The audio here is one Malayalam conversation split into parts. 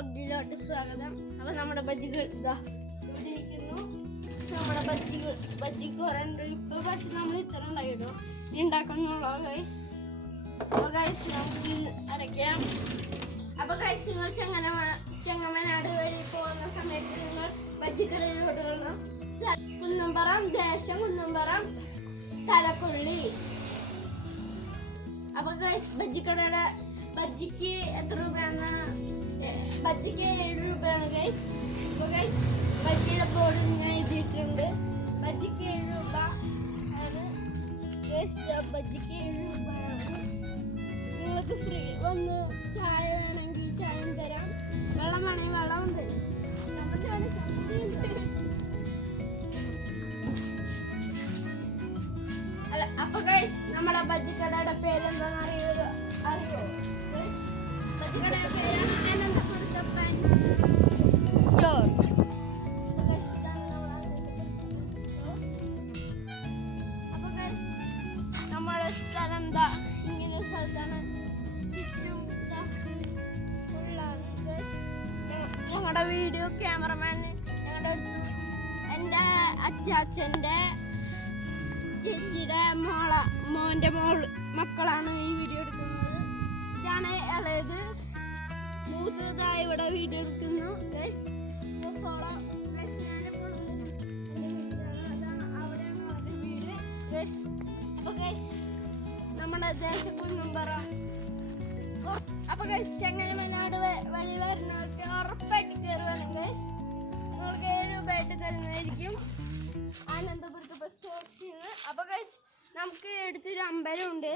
വ്ളോഗിലോട്ട് സ്വാഗതം. അപ്പോൾ നമ്മുടെ ബജ്ജികൾ ഇതാ ഇവിടെ ഇരിക്കുന്നു. നമ്മുടെ ബജ്ജി കുറേ ഉണ്ട് ഇപ്പോൾ. പക്ഷെ നമ്മൾ ഇത്ര ഉണ്ടായിട്ടോ ഉണ്ടാക്കുന്നുള്ളൂ ഗൈസ്. അപ്പോൾ ഗൈസ് നമുക്ക് അടയ്ക്കാം. അപ്പോൾ ഗൈസ് നിങ്ങൾ ചെങ്ങമനാട് വഴി പോകുന്ന സമയത്ത് നിങ്ങൾ ബജ്ജിക്കടയിലോട്ട് കൊള്ളണം. കുന്നംപുറം ദേശം, കുന്നംപുറം, തലക്കൊള്ളി. അപ്പോൾ ഗൈസ് ബജ്ജിക്കടയുടെ ബജ്ജിക്ക് എത്ര രൂപയാണ്? ബജ്ജിക്ക് 7 രൂപയാണ് ഗൈസ്. അപ്പോൾ ഗൈസ് ബജ്ജിയുടെ ബോർഡ് ഞാൻ എഴുതിയിട്ടുണ്ട്. ബജ്ജിക്ക് 7 രൂപ ആണ് ഗൈസ്. ബജ്ജിക്ക് 7 രൂപയാണ്. നിങ്ങൾക്ക് ഫ്രീ വന്ന് ചായ വേണമെങ്കിൽ ചായയും തരാം, വെള്ളം വേണമെങ്കിൽ വെള്ളവും തരും. അല്ല അപ്പോൾ ഗൈസ് നമ്മുടെ ബജ്ജിക്കടയുടെ പേരെന്താണെന്ന് അറിയോ ഗൈസ്? ബജ്ജിക്കടയുടെ പേരാണ് അനന്തപുരത്തപ്പൻ സ്റ്റോർ. അപ്പോൾ ഗൈസ് നമ്മുടെ സ്ഥലം എന്താ ഇങ്ങനെ ഒരു സ്ഥലത്താണ്. ചുറ്റും ഫുള്ളാണ്. ഞങ്ങളുടെ വീഡിയോ ക്യാമറമാൻ ഞങ്ങളുടെ അടുത്ത് എൻ്റെ അച്ചാച്ചൻ്റെ ചേച്ചിയുടെ മോൻ്റെ മക്കളാണ് ഈ വീഡിയോ എടുക്കുന്നത്. ഇതാണ് ഇളയത്. മൂത്തതായി ഇവിടെ വീഡിയോ എടുക്കുന്നു ഗൈസ്. അപ്പോൾ ഗൈസ് നമ്മുടെ ദേശം കുന്നംപുറം. അപ്പോൾ ഗൈസ് ചെങ്ങമനാട് വഴി വരുന്നവർക്ക് ഉറപ്പായിട്ട് കയറി വരും ഗൈസ്. നിങ്ങൾക്ക് 7 രൂപയായിട്ട് തരുന്നതായിരിക്കും അനന്തപുരത്ത് ബസ് സ്റ്റോപ്സിൽ നിന്ന്. അപ്പോൾ ഗൈസ് നമുക്ക് അടുത്തൊരു അമ്പലമുണ്ട്.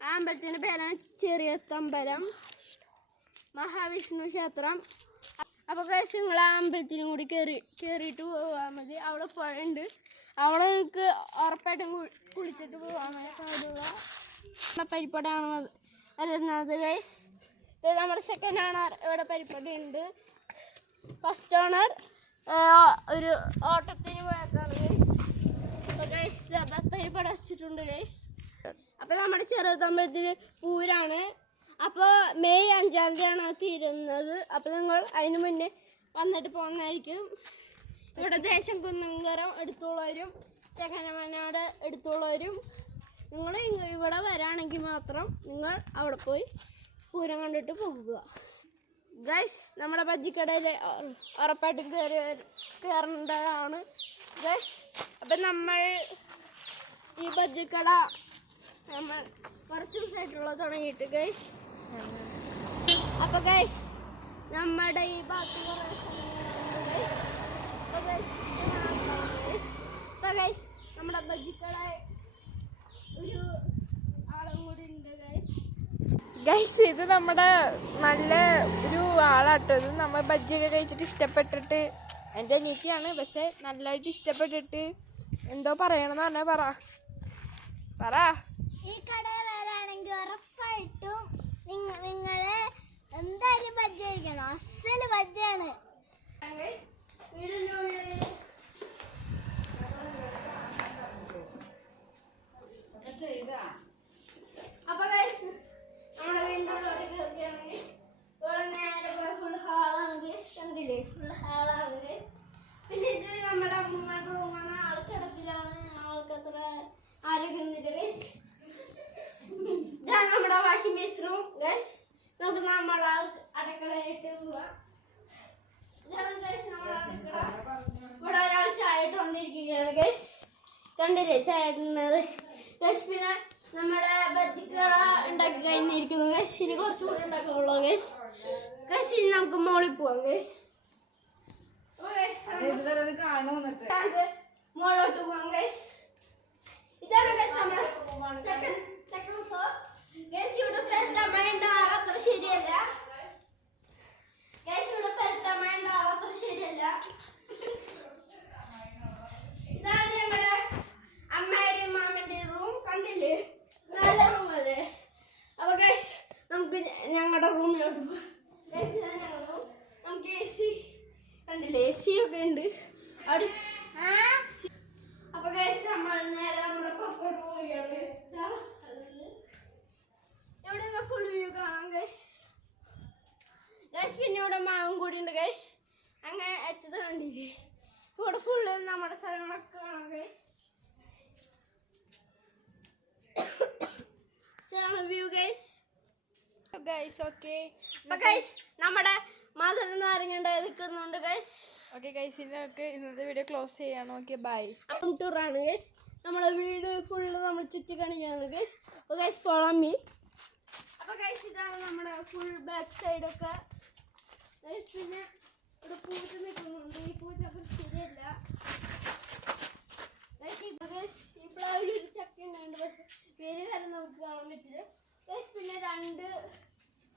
ആ അമ്പലത്തിൻ്റെ പേരാണ് ചെറിയത്തമ്പലം മഹാവിഷ്ണു ക്ഷേത്രം. അപ്പോൾ ഗൈസ് നിങ്ങൾ ആ അമ്പലത്തിനും കൂടി കയറിയിട്ട് പോകാൻ മതി. അവിടെ പുഴയുണ്ട്. അവിടെ നിങ്ങൾക്ക് ഉറപ്പായിട്ടും കുളിച്ചിട്ട് പോകാൻ മതി. പരിപ്പടയാണ് വരുന്നത് ഗൈസ്. ഇത് നമ്മുടെ സെക്കൻഡ് ഓണർ ഇവിടെ പരിപ്പടയുണ്ട്. ഫസ്റ്റ് ഓണർ ഒരു ഓട്ടത്തിന് പോയേക്കാണ് ഗൈസ്. അപ്പോൾ ഗൈസ് പരിപ്പട വെച്ചിട്ടുണ്ട് ഗൈസ്. അപ്പോൾ നമ്മുടെ ചെറുതമ്പലത്തിൽ പൂരാണ്. അപ്പോൾ മെയ് 5-ാം തീയതിയാണ് തീരുന്നത്. അപ്പോൾ നിങ്ങൾ അതിന് മുന്നേ വന്നിട്ട് പോകുന്നതായിരിക്കും. ഇവിടെ ദേശം കുന്നംപുറം എടുത്തുള്ളവരും ചെങ്ങമനാട് എടുത്തുള്ളവരും നിങ്ങൾ ഇവിടെ വരാണെങ്കിൽ മാത്രം നിങ്ങൾ അവിടെ പോയി പൂരം കണ്ടിട്ട് പോകുക ഗൈസ്. നമ്മുടെ ബജ്ജിക്കടയിൽ ഉറപ്പായിട്ടും കയറേണ്ടതാണ് ഗൈസ്. അപ്പം നമ്മൾ ഈ ബജ്ജിക്കട നമ്മൾ കുറച്ച് ദിവസമായിട്ടുള്ള തുടങ്ങിയിട്ട് ഗൈസ്. അപ്പോൾ ഗൈസ് നമ്മുടെ ഈ ബാക്കി ഗൈസ് നമ്മുടെ ബജ്ജിക്കട ഒരു ആളും കൂടി ഉണ്ട് ഗൈസ്. ഗൈസ് ഇത് നമ്മുടെ നല്ല ഒരു ആളാട്ടോ. ഇത് നമ്മൾ ബജ്ജിയൊക്കെ കഴിച്ചിട്ട് ഇഷ്ടപ്പെട്ടിട്ട്, എൻ്റെ അനിയത്തിയാണ് പക്ഷെ നല്ലതായിട്ട് ഇഷ്ടപ്പെട്ടിട്ട് എന്തോ പറയണമെന്ന് പറഞ്ഞാൽ പറ. ഈ കട വരാണെങ്കിൽ ഉറപ്പായിട്ടും നിങ്ങൾ എന്തായാലും ബജ്ജി കഴിക്കണം. അസല് ബജ്ജിയാണ്. അപ്പോൾ ഗൈസ് നമ്മുടെ വീടിൻ്റെ നേരെ ഫുൾ ഹാളാണ് ഗൈസ്. കണ്ടില്ലേ? ഫുൾ ഹാളാണ് ഗൈസ്. പിന്നെ ഇത് നമ്മുടെ അമ്മൂമ്മയുടെ റൂമാണ്. ആൾ കിടപ്പിലാണ്. ആൾക്ക് അത്ര ആരോഗ്യമൊന്നുമില്ല ഗൈസ്. ഇതാണ് നമ്മുടെ വാഷിംഗ് മെഷീൻ റൂം ഗൈസ്. നമുക്ക് നമ്മുടെ അടുക്കളയായിട്ട് പോവാം. ഇതാണ് ഗൈസ് നമ്മുടെ അടുക്കള. ഇവിടെ ഒരാൾ ചായ ഇട്ടുകൊണ്ടിരിക്കുകയാണ് ഗൈസ്. കണ്ടില്ലേ ചായ ഇടുന്നത് ഗൈസ്. പിന്നെ നമ്മുടെ ബജ്ജിക്കട ഉണ്ടാക്കി കഴിഞ്ഞിരിക്കുന്നു ഗൈസ്. ഇനി കുറച്ചും കൂടി ഉണ്ടാക്കാനുള്ളൂ ഗൈസ്. ഗൈസ് ഇനി നമുക്ക് മോളിൽ പോവാം ഗൈസ്. മോളോട്ട് പോവാം ഗൈസ്. ഇതാണ് ഗൈസ് നമ്മുടെ സെക്കൻഡ് ഫ്ലോർ ഗൈസ്. ഇവിടെ പെരട്ടമ്മേണ്ട ആളത്ര ശരിയല്ല ഗൈസ്. ഇവിടെ പെരട്ടമ്മേണ്ട ആളത്ര ശരിയല്ല. ഇതാണ് ഞങ്ങളുടെ അമ്മയുടെയും മാമന്റെയും റൂം. കണ്ടില്ലേ? നല്ല റൂമല്ലേ? അപ്പോൾ ഗൈസ് നമുക്ക് ഞങ്ങളുടെ റൂമിലോട്ട് പോകാം ഗൈസ്. ഇതാണ് ഞങ്ങളുടെ റൂം. നമുക്ക് AC കണ്ടില്ലേ? AC ഒക്കെ ഉണ്ട് അവിടെ. അപ്പോൾ ഗൈസ് നമ്മൾ നേരെ നമ്മുടെ പുറത്തോട്ട് പോവുകയാണ്. ഇവിടെ ഫുൾ വ്യൂ കാണാം ഗൈസ്. ഗൈസ് പിന്നെ ഇവിടെ മാവും കൂടി ഉണ്ട് ഗൈസ്. അങ്ങനെ എത്തത് കണ്ടില്ലേ, ഇവിടെ ഫുള്ള് നമ്മുടെ സ്ഥലങ്ങളൊക്കെ കാണാം guys. View guys. Guys okay അപ്പൊ ഗൈസ് നമ്മുടെ മധുര നാരങ്ങ നിൽക്കുന്നുണ്ട് ഗൈസ്. ഓക്കെ ഗൈസ് ഇന്നൊക്കെ ഇന്നത്തെ വീഡിയോ ക്ലോസ് ചെയ്യാണ്. Okay bye. അപ്പം ടൂറാണ് ഗൈസ്. നമ്മുടെ വീട് ഫുള്ള് നമ്മൾ ചുറ്റി കാണിക്കുകയാണ് ഗൈസ്. അപ്പോൾ ഗൈസ് ഫോളോ മീ. അപ്പോൾ ഗൈസ് ഇതാണ് നമ്മുടെ ഫുൾ ബാക്ക് സൈഡൊക്കെ ഗൈസ്. പിന്നെ ഇവിടെ പൂച്ച നിൽക്കുന്നുണ്ട്. ഈ പൂച്ച ശരിയല്ല ഗൈസ്. ഇപ്പോൾ ഗൈസ് ഈ പ്ലാവിൽ ഒരു ചക്ക ഉണ്ടായിട്ട് പക്ഷെ പേര് കാര്യം നമുക്ക് കാണാൻ പറ്റില്ല ഗൈസ്. പിന്നെ 2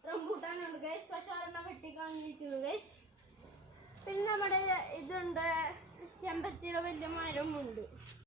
റംബൂട്ടാനുണ്ട് ഗൈസ്, പക്ഷെ ഒരെണ്ണം വെട്ടിക്കളഞ്ഞിരിക്കുന്നു ഗൈസ്. പിന്നെ നമ്മുടെ ഇതുണ്ട്, ചെമ്പത്തിയുടെ വലിയ മരമുണ്ട്.